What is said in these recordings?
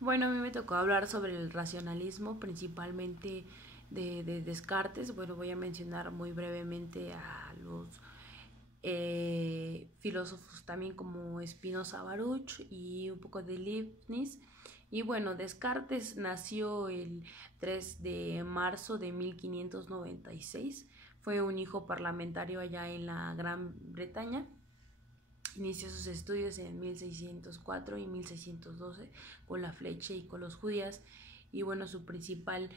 Bueno, a mí me tocó hablar sobre el racionalismo, principalmente de Descartes. Bueno, voy a mencionar muy brevemente a los filósofos también como Spinoza Baruch y un poco de Leibniz. Y bueno, Descartes nació el 3 de marzo de 1596. Fue un hijo parlamentario allá en la Gran Bretaña. Inició sus estudios en 1604 y 1612 con la Flecha y con los judías. Y bueno, su principal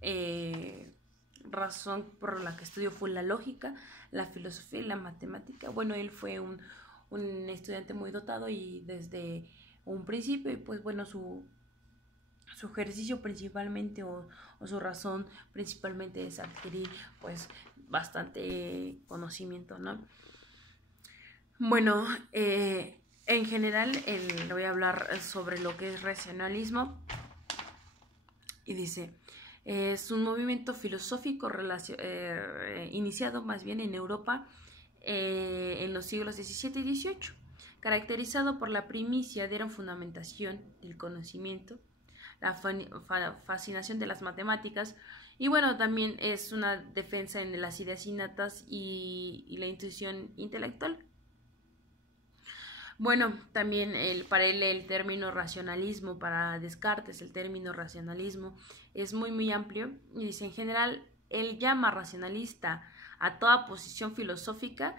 eh, razón por la que estudió fue la lógica, la filosofía y la matemática. Bueno, él fue un estudiante muy dotado y desde un principio, y pues bueno, su ejercicio principalmente o su razón principalmente es adquirir pues bastante conocimiento, ¿no? Bueno, en general le voy a hablar sobre lo que es racionalismo y dice, es un movimiento filosófico iniciado más bien en Europa en los siglos XVII y XVIII, caracterizado por la primicia de la fundamentación del conocimiento, la fascinación de las matemáticas y bueno, también es una defensa en las ideas innatas y la intuición intelectual. Bueno, también para él el término racionalismo, para Descartes el término racionalismo es muy amplio y dice en general, él llama racionalista a toda posición filosófica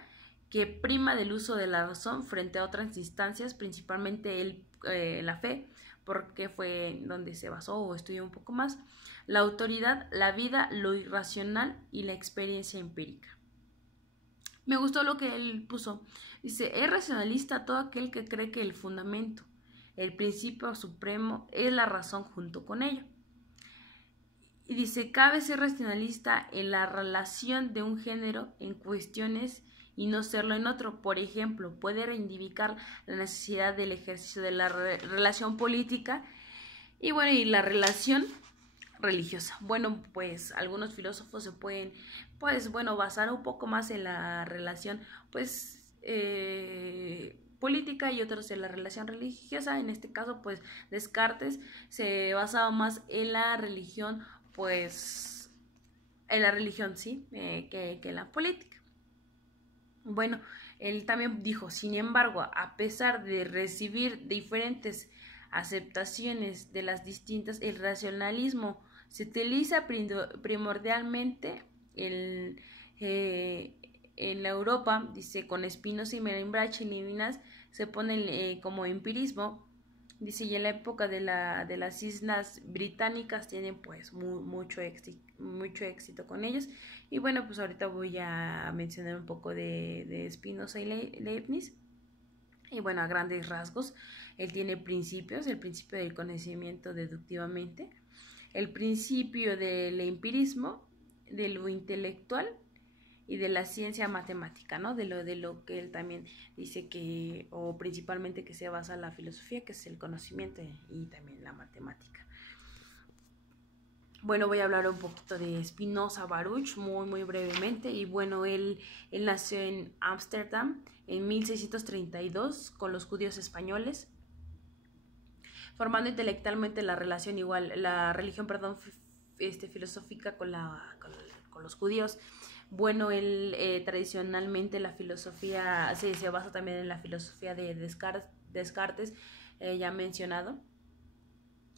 que prima del uso de la razón frente a otras instancias, principalmente la fe, porque fue donde se basó o estudió un poco más, la autoridad, la vida, lo irracional y la experiencia empírica. Me gustó lo que él puso. Dice, es racionalista todo aquel que cree que el fundamento, el principio supremo, es la razón junto con ello. Y dice, cabe ser racionalista en la relación de un género en cuestiones y no serlo en otro. Por ejemplo, puede reivindicar la necesidad del ejercicio de la relación política y bueno, y la relación religiosa. Bueno, pues algunos filósofos se pueden, pues bueno, basar un poco más en la relación, pues, política y otros en la relación religiosa. En este caso, pues, Descartes se basaba más en la religión, pues, en la religión, sí, que en la política. Bueno, él también dijo, sin embargo, a pesar de recibir diferentes aceptaciones de las distintas, el racionalismo se utiliza primordialmente en, eh, en la Europa, dice, con Spinoza y Malebranche y Levinas se pone como empirismo, dice, y en la época de las islas británicas tienen pues mucho éxito con ellos. Y bueno, pues ahorita voy a mencionar un poco de Spinoza y Leibniz. Y bueno, a grandes rasgos, él tiene principios, el principio del conocimiento deductivamente, el principio del empirismo, de lo intelectual y de la ciencia matemática, ¿no? De lo que él también dice que, o principalmente que se basa en la filosofía, que es el conocimiento y también la matemática. Bueno, voy a hablar un poquito de Spinoza Baruch muy brevemente. Y bueno, él nació en Ámsterdam en 1632 con los judíos españoles, formando intelectualmente la relación igual, la religión, perdón, filosófica con los judíos. Bueno, él tradicionalmente la filosofía se basa también en la filosofía de Descartes ya mencionado.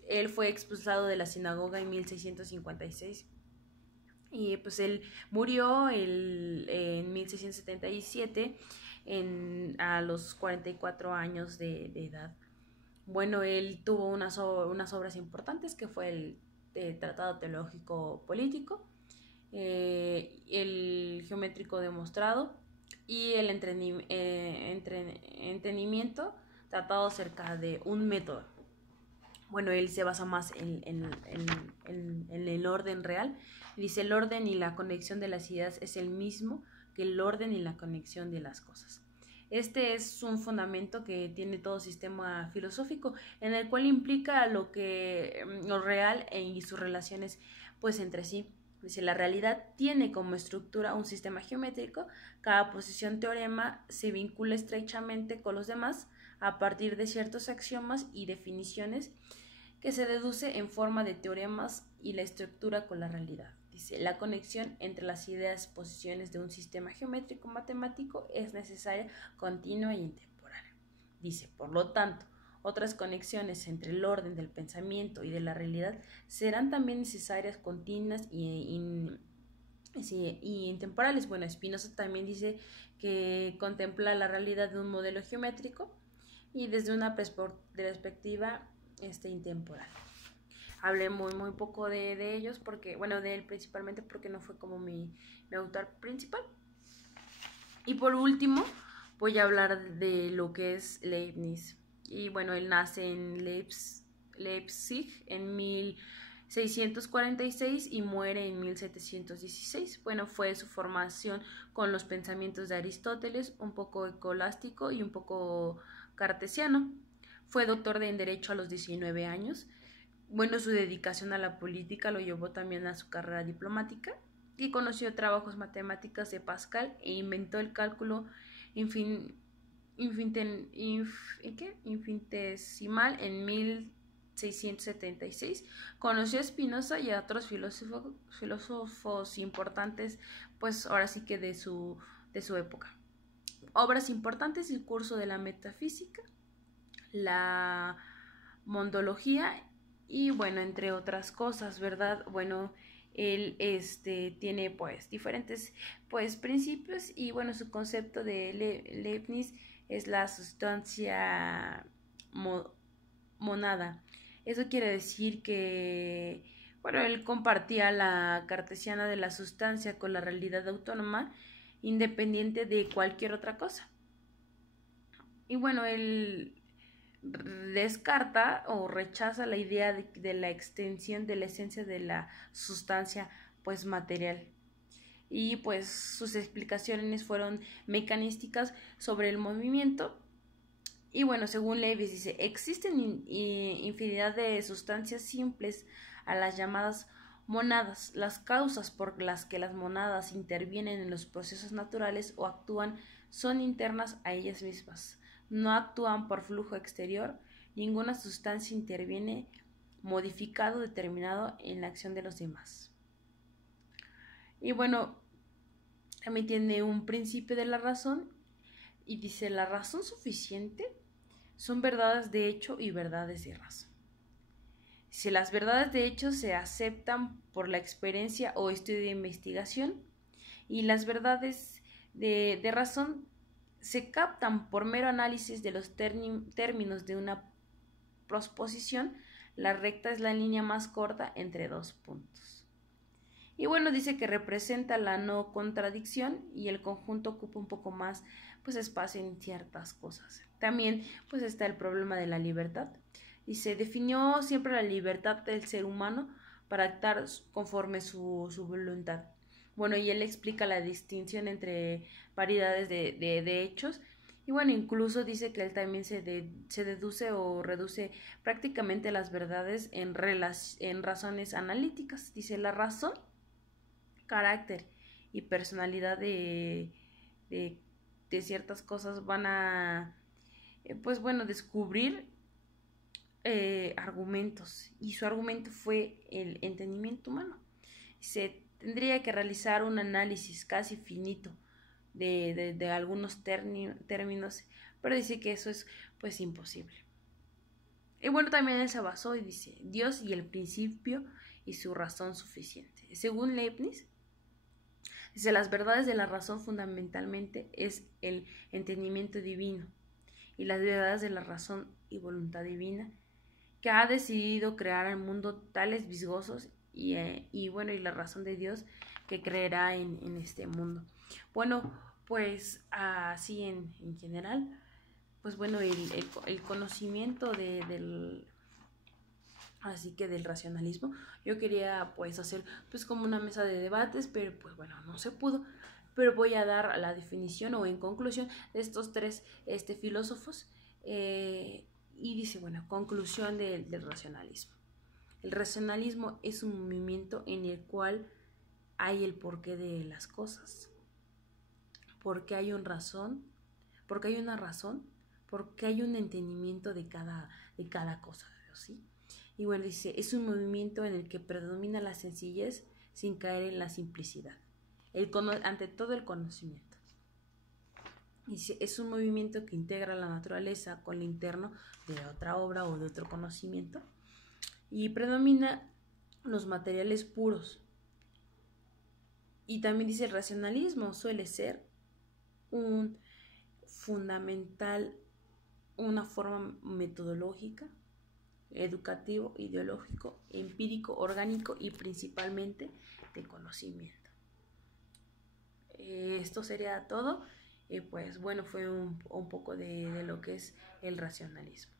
Él fue expulsado de la sinagoga en 1656 y pues él murió en 1677 a los 44 años de edad. Bueno, él tuvo unas obras importantes que fue el Tratado Teológico Político, el Geométrico Demostrado y el Entendimiento, tratado acerca de un método. Bueno, él se basa más en el orden real. Dice, el orden y la conexión de las ideas es el mismo que el orden y la conexión de las cosas. Este es un fundamento que tiene todo sistema filosófico, en el cual implica lo real y sus relaciones pues entre sí. Dice, la realidad tiene como estructura un sistema geométrico, cada posición teorema se vincula estrechamente con los demás a partir de ciertos axiomas y definiciones que se deduce en forma de teoremas y la estructura con la realidad. Dice, la conexión entre las ideas posiciones de un sistema geométrico matemático es necesaria, continua e intemporal. Dice, por lo tanto, otras conexiones entre el orden del pensamiento y de la realidad serán también necesarias, continuas y intemporales. Bueno, Spinoza también dice que contempla la realidad de un modelo geométrico y desde una perspectiva intemporal. Hablé muy poco de ellos porque, bueno, de él principalmente porque no fue como mi autor principal. Y por último, voy a hablar de lo que es Leibniz. Y bueno, él nace en Leipzig en 1646 y muere en 1716. Bueno, fue su formación con los pensamientos de Aristóteles, un poco escolástico y un poco cartesiano. Fue doctor en Derecho a los 19 años. Bueno, su dedicación a la política lo llevó también a su carrera diplomática y conoció trabajos matemáticos de Pascal e inventó el cálculo infinitesimal en 1676. Conoció a Spinoza y a otros filósofos importantes, pues ahora sí que de su época. Obras importantes: el curso de la metafísica, la mondología y bueno, entre otras cosas, ¿verdad? Bueno, él tiene pues diferentes pues principios y bueno, su concepto de Leibniz es la sustancia monada. Eso quiere decir que bueno, él compartía la cartesiana de la sustancia con la realidad autónoma independiente de cualquier otra cosa. Y bueno, él descarta o rechaza la idea de la extensión de la esencia de la sustancia pues material, y pues sus explicaciones fueron mecanísticas sobre el movimiento. Y bueno, según Leibniz dice, existen infinidad de sustancias simples a las llamadas monadas. Las causas por las que las monadas intervienen en los procesos naturales o actúan son internas a ellas mismas. No actúan por flujo exterior. Ninguna sustancia interviene modificado determinado en la acción de los demás. Y bueno, también tiene un principio de la razón y dice, la razón suficiente son verdades de hecho y verdades de razón. Si las verdades de hecho se aceptan por la experiencia o estudio de investigación, y las verdades de razón se captan por mero análisis de los términos de una proposición, la recta es la línea más corta entre dos puntos. Y bueno, dice que representa la no contradicción y el conjunto ocupa un poco más pues espacio en ciertas cosas. También pues está el problema de la libertad y se definió siempre la libertad del ser humano para actuar conforme su voluntad. Bueno, y él explica la distinción entre variedades de hechos. Y bueno, incluso dice que él también se deduce o reduce prácticamente las verdades en razones analíticas. Dice, la razón, carácter y personalidad de ciertas cosas van a, pues bueno, descubrir argumentos. Y su argumento fue el entendimiento humano. Se tendría que realizar un análisis casi finito de algunos términos, pero dice que eso es pues imposible. Y bueno, también él se basó y dice, Dios y el principio y su razón suficiente. Según Leibniz, dice, las verdades de la razón fundamentalmente es el entendimiento divino y las verdades de la razón y voluntad divina que ha decidido crear al mundo tales visgosos y bueno, y la razón de Dios que creerá en este mundo. Bueno, pues así en general, pues bueno, el conocimiento así que del racionalismo. Yo quería pues hacer pues como una mesa de debates, pero pues bueno, no se pudo. Pero voy a dar la definición o en conclusión de estos tres filósofos. Y dice, bueno, conclusión del racionalismo. El racionalismo es un movimiento en el cual hay el porqué de las cosas. Porque hay una razón porque hay un entendimiento de cada cosa, ¿sí? Y bueno, dice, es un movimiento en el que predomina la sencillez sin caer en la simplicidad, ante todo el conocimiento. Dice, es un movimiento que integra la naturaleza con lo interno de otra obra o de otro conocimiento y predomina los materiales puros. Y también dice, el racionalismo suele ser un fundamental, una forma metodológica, educativo, ideológico, empírico, orgánico y principalmente de conocimiento. Esto sería todo. Pues bueno, fue un poco de lo que es el racionalismo.